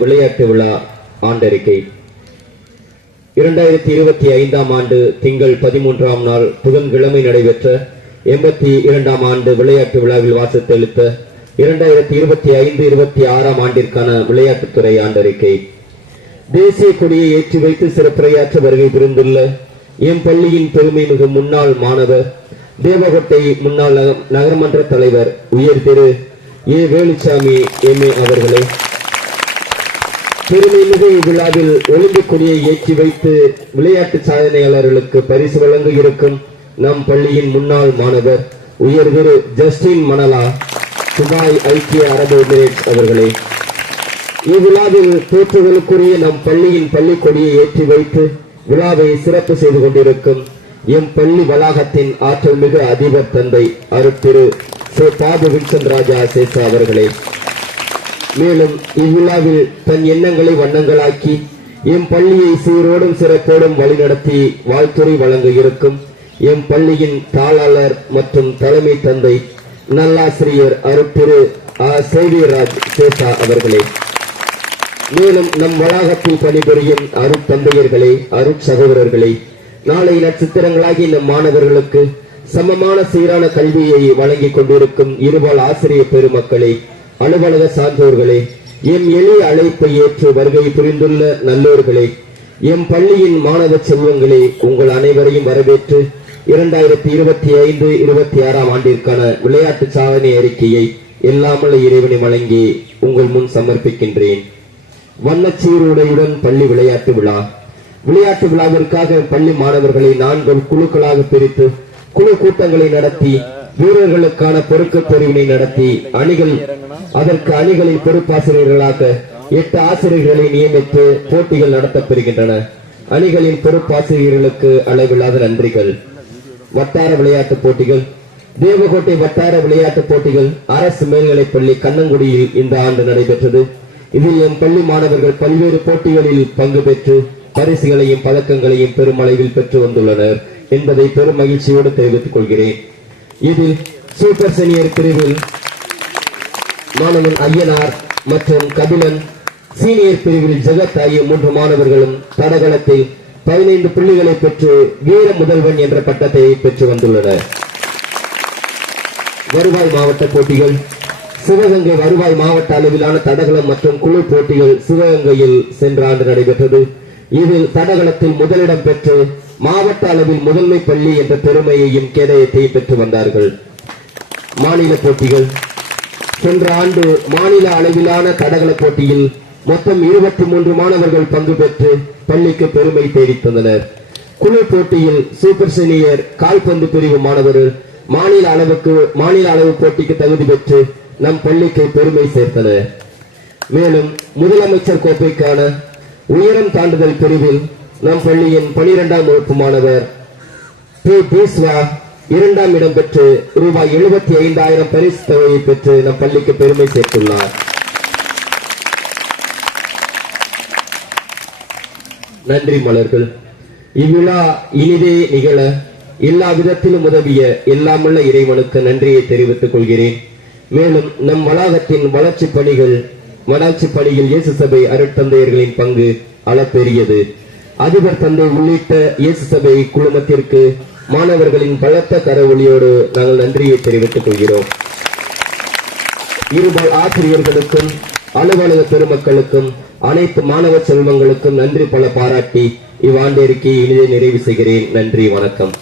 விளையாட்டு விழா ஆண்டறிக்கை 2025 ஆண்டு திங்கள் 13ஆம் நாள் புதன்கிழமை நடைபெற்ற 82ஆம் ஆண்டு விளையாட்டு விழாவில் வாசித்தளித்த 2025-26ஆம் ஆண்டிற்கான விளையாட்டுத்துறை ஆண்டறிக்கை. தேசிய கொடியை ஏற்றி வைத்து சிறப்புரையாற்ற வருகை புரிந்துள்ள எம் பள்ளியின் பெருமைமிகு முன்னாள் மாணவர் தேவகோட்டை முன்னாள் நகர்மன்ற தலைவர் உயர் திரு ஏ வேலுச்சாமி எம்ஏ அவர்களே, பெருமைமிகு இவ்விழாவில் ஒலிம்பிக் கொடியை ஏற்றி வைத்து விளையாட்டு சாதனையாளர்களுக்கு பரிசு வழங்க இருக்கும் நம் பள்ளியின் முன்னாள் மாணவர் உயர் திரு ஜஸ்டின் மணலா, துபாய் ஐக்கிய அரபு எமிரேட்ஸ் அவர்களே, இவ்விழாவில் போற்றுதலுக்குரிய நம் பள்ளியின் பள்ளி கொடியை ஏற்றி வைத்து விழாவை சிறப்பு செய்து கொண்டிருக்கும் எம் பள்ளி வளாகத்தின் ஆற்றல் மிகு அதிபர் தந்தை அருட்திரு பாபு வின்சன் ராஜா சேசா அவர்களே, மேலும் இவ்விழாவில் தன் எண்ணங்களை வண்ணங்களாக்கி எம் பள்ளியை சீரோடும் சிறப்போடும் வழிநடத்தி வாழ்த்துறை வழங்க இருக்கும் எம் பள்ளியின் தாளாளர் மற்றும் தலைமை தந்தை நல்லாசிரியர் அருட்திரு சேவியராஜ் சேசா அவர்களே, மேலும் நம் வளாகத்தில் பணிபுரியும் அருட்தந்தையர்களே, அருட்சகோதரர்களே, நாளை நட்சத்திரங்களாகி நம் மாணவர்களுக்கு சமமான சீரான கல்வியை வழங்கிக் கொண்டிருக்கும் இருபால் ஆசிரியர் பெருமக்களே, அலுவலக சான்றோர்களே, எம் எளிய அழைப்பை ஏற்று வருகை புரிந்துள்ள நல்லோர்களே, எம் பள்ளியின் மாணவ செல்வங்களே, உங்கள் அனைவரையும் வரவேற்று 2025-26ஆம் ஆண்டிற்கான விளையாட்டு சாதனை அறிக்கையை எல்லாமல்ல இறைவனை வழங்கி உங்கள் முன் சமர்ப்பிக்கின்றேன். வண்ணச்சீருடையுடன் பள்ளி விளையாட்டு விழா. விளையாட்டு விழாவிற்காக பள்ளி மாணவர்களை 4 குழுக்களாக பிரித்து குழு கூட்டங்களை நடத்தி வீரர்களுக்கான பொருட்கள் தெரிவினை நடத்தி அதற்கு அணிகளின் பொறுப்பாசிரியர்களாக 8 ஆசிரியர்களை நியமித்து போட்டிகள் நடத்தப்பெறுகின்றன. அணிகளின் பொறுப்பாசிரியர்களுக்கு அளவில்லாத நன்றிகள். வட்டார விளையாட்டுப் போட்டிகள். தேவகோட்டை வட்டார விளையாட்டுப் போட்டிகள் அரசு மேல்நிலைப்பள்ளி கண்ணங்குடியில் இந்த ஆண்டு நடைபெற்றது. இதில் எம் பள்ளி மாணவர்கள் பல்வேறு போட்டிகளில் பங்கு பெற்று பரிசுகளையும் பதக்கங்களையும் பெருமளவில் பெற்று வந்துள்ளனர் என்பதை பெரும் மகிழ்ச்சியோடு தெரிவித்துக் கொள்கிறேன். இதில் சூப்பர் சீனியர் பிரிவில் மாணவன் ஐயனார் மற்றும் கபிலன், சீனியர் பிரிவில் ஜெகத் ஆகிய 3 மாணவர்களும் தடகளத்தில் 15 புள்ளிகளை பெற்று வீர முதல்வன் என்ற பட்டத்தை பெற்று வந்துள்ளனர். வருவாய் மாவட்ட போட்டிகள். சிவகங்கை வருவாய் மாவட்ட அளவிலான தடகளம் மற்றும் குழு போட்டிகள் சிவகங்கையில் சென்ற ஆண்டு நடைபெற்றது. இதில் தடகளத்தில் முதலிடம் பெற்று மாவட்ட அளவில் முதன்மை பள்ளி என்ற பெருமையையும் கேடயத்தையும் பெற்று வந்தார்கள். மாநில போட்டிகள். சென்ற ஆண்டு மாநில அளவிலான தடகள போட்டியில் மொத்தம் 23 மாணவர்கள் பங்கு பெற்று பள்ளிக்கு பெருமை தேடித்தந்தனர். குழு போட்டியில் சூப்பர் சீனியர் கால்பந்து பிரிவு மாணவர்கள் மாநில அளவு போட்டிக்கு தகுதி பெற்று நம் பள்ளிக்கு பெருமை சேர்த்தனர். மேலும் முதலமைச்சர் கோப்பைக்கான உயரம் தாண்டுதல் பிரிவில் நம் பள்ளியின் 12ஆம் வகுப்பு மாணவர் பீஸ்வா 2ஆம் இடம் பெற்று ரூபாய் 75,000 பரிசு தொகையை பெற்று நம் பள்ளிக்கு பெருமை சேர்த்துள்ளார். நன்றி மலர்கள். இவ்விழா இனிதே நிகழ எல்லா விதத்திலும் உதவிய எல்லாமுள்ள இறைவனுக்கு நன்றியை தெரிவித்துக் கொள்கிறேன். மேலும் நம் வளாகத்தின் வளர்ச்சி பணியில் இயேசு சபை அருட்தந்தையர்களின் பங்கு அளப்பெரியது. அதிபர் தந்தை உள்ளிட்ட இயேசு சபை குழுமத்திற்கு மாணவர்களின் பலத்த கரவொலியோடு நாங்கள் நன்றியை தெரிவித்துக் கொள்கிறோம். இருபால் ஆசிரியர்களுக்கும் அலுவலக பெருமக்களுக்கும் அனைத்து மாணவ செல்வங்களுக்கும் நன்றி பல பாராட்டி இவ்வாண்டு அறிக்கையை இனிதே நிறைவு செய்கிறேன். நன்றி, வணக்கம்.